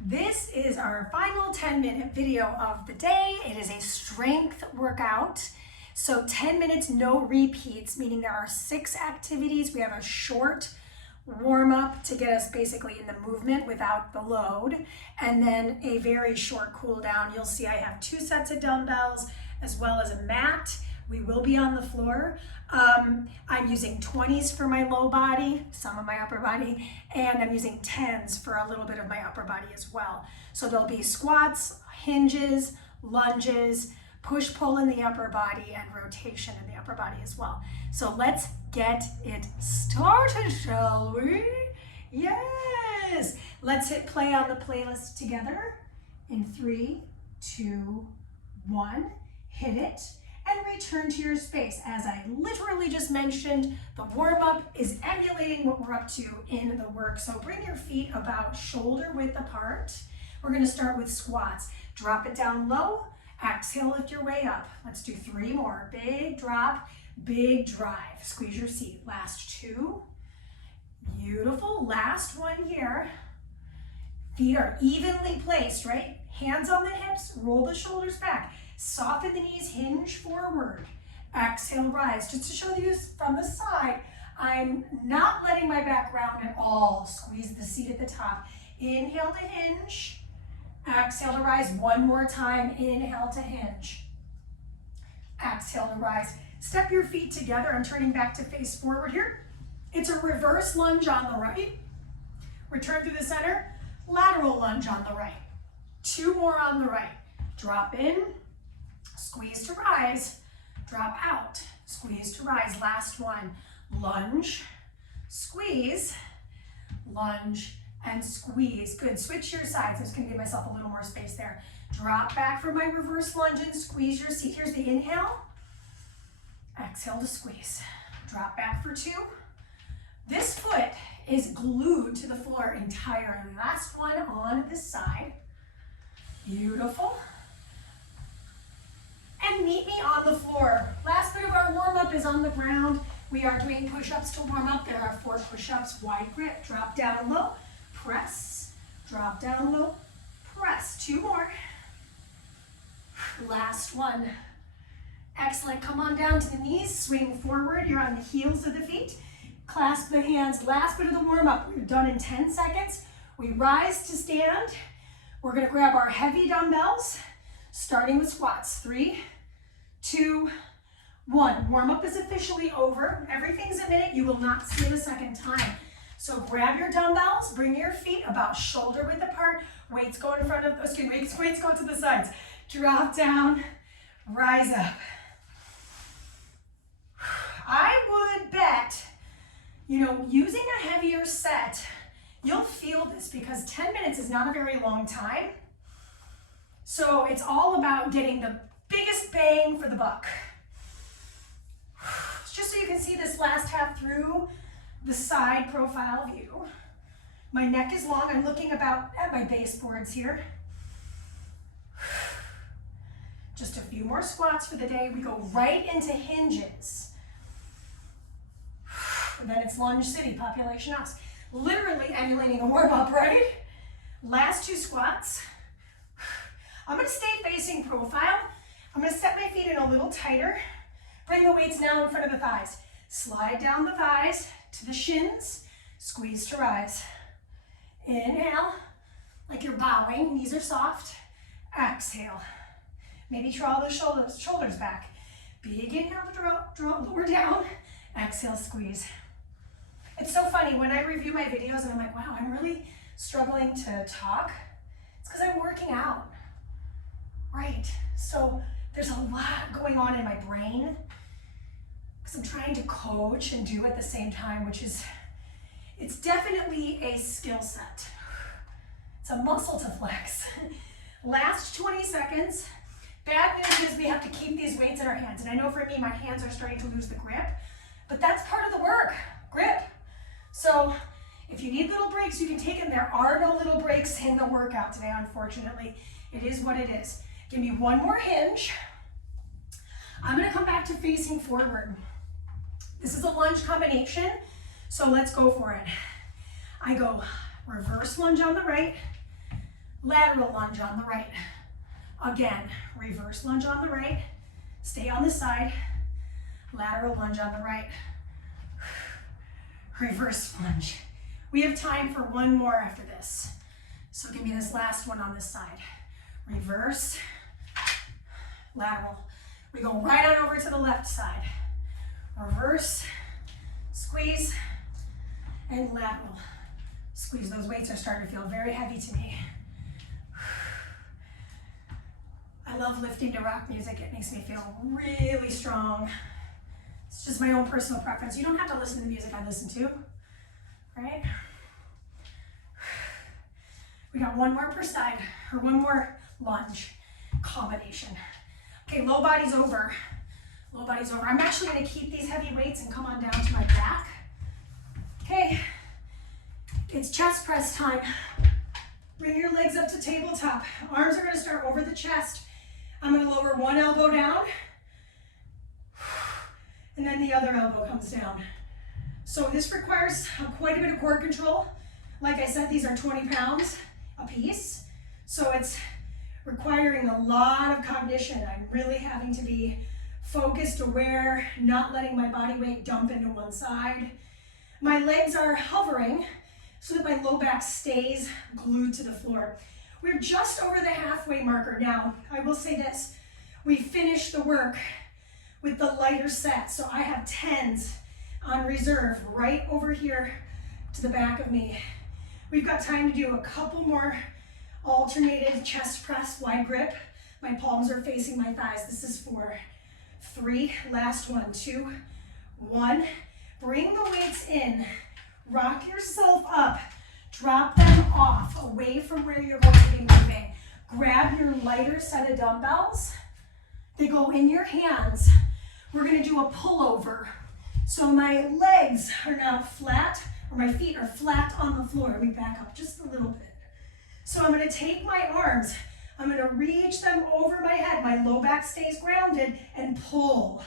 This is our final 10-minute video of the day. It is a strength workout. So 10 minutes, no repeats, meaning there are 6 activities. We have a short warm up to get us basically in the movement without the load, and then a very short cool down. You'll see I have 2 sets of dumbbells as well as a mat. We will be on the floor. I'm using 20s for my low body, some of my upper body, and I'm using 10s for a little bit of my upper body as well. So there'll be squats, hinges, lunges, push-pull in the upper body, and rotation in the upper body as well. So let's get it started, shall we? Yes! Let's hit play on the playlist together in 3, 2, 1. Hit it. And return to your space. As I literally just mentioned, the warm-up is emulating what we're up to in the work. So bring your feet about shoulder width apart. We're gonna start with squats. Drop it down low, exhale, lift your way up. Let's do 3 more. Big drop, big drive. Squeeze your seat. Last 2. Beautiful. Last one here. Feet are evenly placed, right? Hands on the hips, roll the shoulders back. Soften the knees, hinge forward. Exhale, rise. Just to show you from the side, I'm not letting my back round at all. Squeeze the seat at the top. Inhale to hinge. Exhale to rise. One more time. Inhale to hinge. Exhale to rise. Step your feet together. I'm turning back to face forward here. It's a reverse lunge on the right. Return through the center. Lateral lunge on the right. 2 more on the right. Drop in. Squeeze to rise, drop out, squeeze to rise. Last one, lunge, squeeze, lunge, and squeeze. Good, switch your sides. I'm just gonna give myself a little more space there. Drop back for my reverse lunge and squeeze your seat. Here's the inhale, exhale to squeeze. Drop back for 2. This foot is glued to the floor entirely. Last one on this side. Beautiful. And meet me on the floor. Last bit of our warm-up is on the ground. We are doing push-ups to warm up. There are 4 push-ups, wide grip, drop down low, press, drop down low, press. 2 more. Last one. Excellent, come on down to the knees, swing forward. You're on the heels of the feet. Clasp the hands, last bit of the warm-up. We're done in 10 seconds. We rise to stand. We're gonna grab our heavy dumbbells, starting with squats. 3, 2, 1. Warm-up is officially over. Everything's a minute. You will not see it a second time. So grab your dumbbells, bring your feet about shoulder width apart. Weights go in front of, weights go to the sides. Drop down, rise up. I would bet, using a heavier set, you'll feel this because 10 minutes is not a very long time. So it's all about getting the biggest bang for the buck. Just so you can see this last half through the side profile view. My neck is long. I'm looking about at my baseboards here. Just a few more squats for the day. We go right into hinges. And then it's lunge city, population house. Literally emulating a warm-up, right? Last 2 squats. I'm gonna stay facing profile. I'm gonna step my feet in a little tighter. Bring the weights now in front of the thighs. Slide down the thighs to the shins. Squeeze to rise. Inhale, like you're bowing, knees are soft. Exhale. Maybe draw those shoulders back. Big inhale to draw lower down. Exhale, squeeze. It's so funny when I review my videos and I'm like, wow, I'm really struggling to talk. It's because I'm working out. Right, so there's a lot going on in my brain because I'm trying to coach and do at the same time, it's definitely a skill set. It's a muscle to flex. Last 20 seconds. Bad news is we have to keep these weights in our hands. And I know for me, my hands are starting to lose the grip, but that's part of the work, grip. So if you need little breaks, you can take them. There are no little breaks in the workout today, unfortunately. It is what it is. Give me 1 more hinge. I'm gonna come back to facing forward. This is a lunge combination, so let's go for it. I go reverse lunge on the right, lateral lunge on the right. Again, reverse lunge on the right, stay on the side, lateral lunge on the right, reverse lunge. We have time for one more after this. So give me this last one on this side. Reverse, lateral. We go right on over to the left side. Reverse, squeeze, and lateral. Squeeze. Those weights are starting to feel very heavy to me. I love lifting to rock music. It makes me feel really strong. It's just my own personal preference. You don't have to listen to the music I listen to, right? We got one more per side, or one more lunge combination. Okay, low body's over. Low body's over. I'm actually gonna keep these heavy weights and come on down to my back. Okay, it's chest press time. Bring your legs up to tabletop. Arms are gonna start over the chest. I'm gonna lower one elbow down, and then the other elbow comes down. So this requires quite a bit of core control. Like I said, these are 20 pounds a piece. So it's requiring a lot of cognition. I'm really having to be focused, aware, not letting my body weight dump into one side. My legs are hovering so that my low back stays glued to the floor. We're just over the halfway marker now. I will say this, we finished the work with the lighter set. So I have 10s on reserve right over here to the back of me. We've got time to do a couple more alternated chest press, wide grip. My palms are facing my thighs. This is for 3, last one, 2, 1. Bring the weights in, rock yourself up, drop them off away from where you're going to be moving. Grab your lighter set of dumbbells. They go in your hands. We're gonna do a pullover. So my legs are now flat, or my feet are flat on the floor. Let me back up just a little bit. So I'm gonna take my arms, I'm gonna reach them over my head. My low back stays grounded and pull.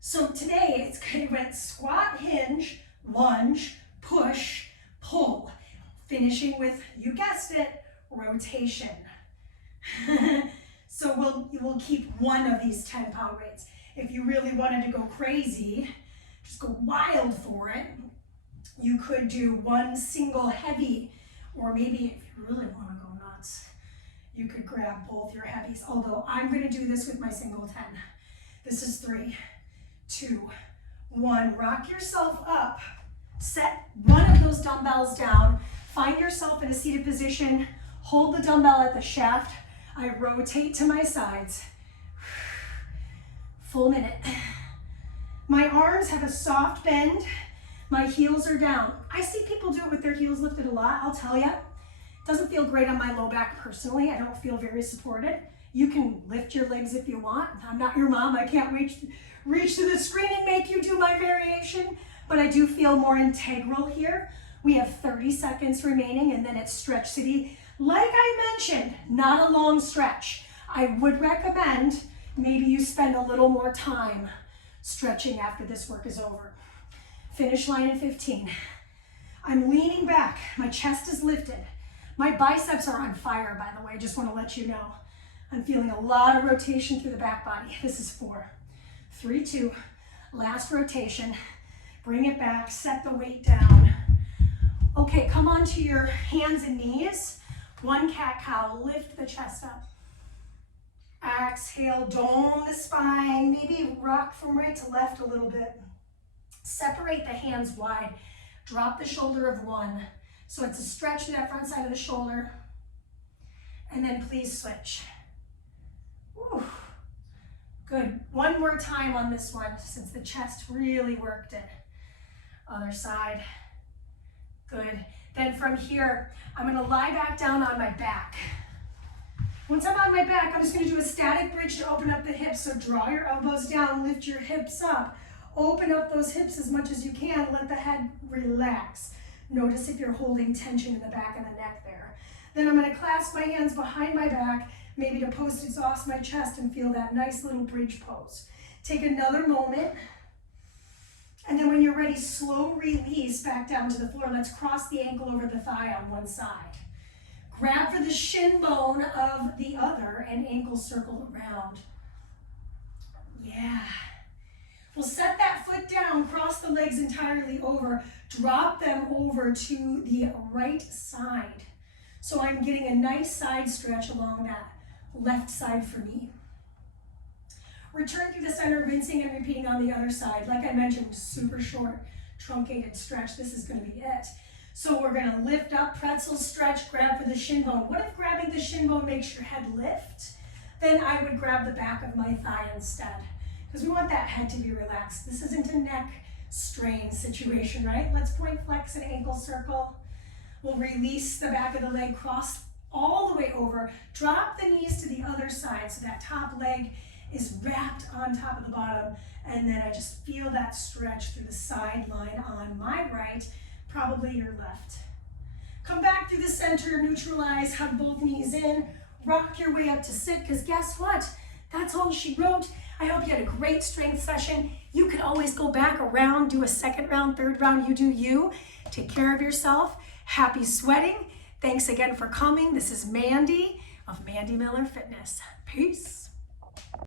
So today it's kind of went squat, hinge, lunge, push, pull. Finishing with, you guessed it, rotation. So we'll keep one of these 10-pound weights. If you really wanted to go crazy, just go wild for it, you could do one single heavy, or maybe if you really want to go nuts, you could grab both your heavies. Although I'm going to do this with my single 10. This is 3, 2, 1. Rock yourself up. Set one of those dumbbells down. Find yourself in a seated position. Hold the dumbbell at the shaft. I rotate to my sides. Full minute. My arms have a soft bend. My heels are down. I see people do it with their heels lifted a lot, I'll tell you. It doesn't feel great on my low back personally. I don't feel very supported. You can lift your legs if you want. I'm not your mom. I can't reach to the screen and make you do my variation, but I do feel more integral here. We have 30 seconds remaining, and then it's Stretch City. Like I mentioned, not a long stretch. I would recommend maybe you spend a little more time stretching after this work is over. Finish line in 15. I'm leaning back. My chest is lifted. My biceps are on fire, by the way. I just want to let you know. I'm feeling a lot of rotation through the back body. This is 4, 3, 2. Last rotation. Bring it back. Set the weight down. Okay, come onto your hands and knees. One cat-cow. Lift the chest up. Exhale, dome the spine. Maybe rock from right to left a little bit. Separate the hands wide. Drop the shoulder of one. So it's a stretch to that front side of the shoulder. And then please switch. Whew. Good. One more time on this one since the chest really worked it. Other side. Good. Then from here, I'm going to lie back down on my back. Once I'm on my back, I'm just going to do a static bridge to open up the hips. So draw your elbows down, lift your hips up. Open up those hips as much as you can. Let the head relax. Notice if you're holding tension in the back of the neck there. Then I'm going to clasp my hands behind my back, maybe to post-exhaust my chest and feel that nice little bridge pose. Take another moment. And then when you're ready, slow release back down to the floor. Let's cross the ankle over the thigh on one side. Grab for the shin bone of the other and ankle circle around. Yeah. We'll set that foot down, cross the legs entirely over, drop them over to the right side. So I'm getting a nice side stretch along that left side for me. Return through the center, rinsing and repeating on the other side. Like I mentioned, super short, truncated stretch. This is going to be it. So we're going to lift up, pretzel stretch, grab for the shin bone. What if grabbing the shin bone makes your head lift? Then I would grab the back of my thigh instead, because we want that head to be relaxed. This isn't a neck strain situation, right? Let's point flex and ankle circle. We'll release the back of the leg, cross all the way over, drop the knees to the other side so that top leg is wrapped on top of the bottom, and then I just feel that stretch through the sideline on my right, probably your left. Come back through the center, neutralize, hug both knees in, rock your way up to sit, because guess what? That's all she wrote. I hope you had a great strength session. You can always go back around, do a second round, third round, you do you. Take care of yourself. Happy sweating. Thanks again for coming. This is Mandy of Mandy Miller Fitness. Peace.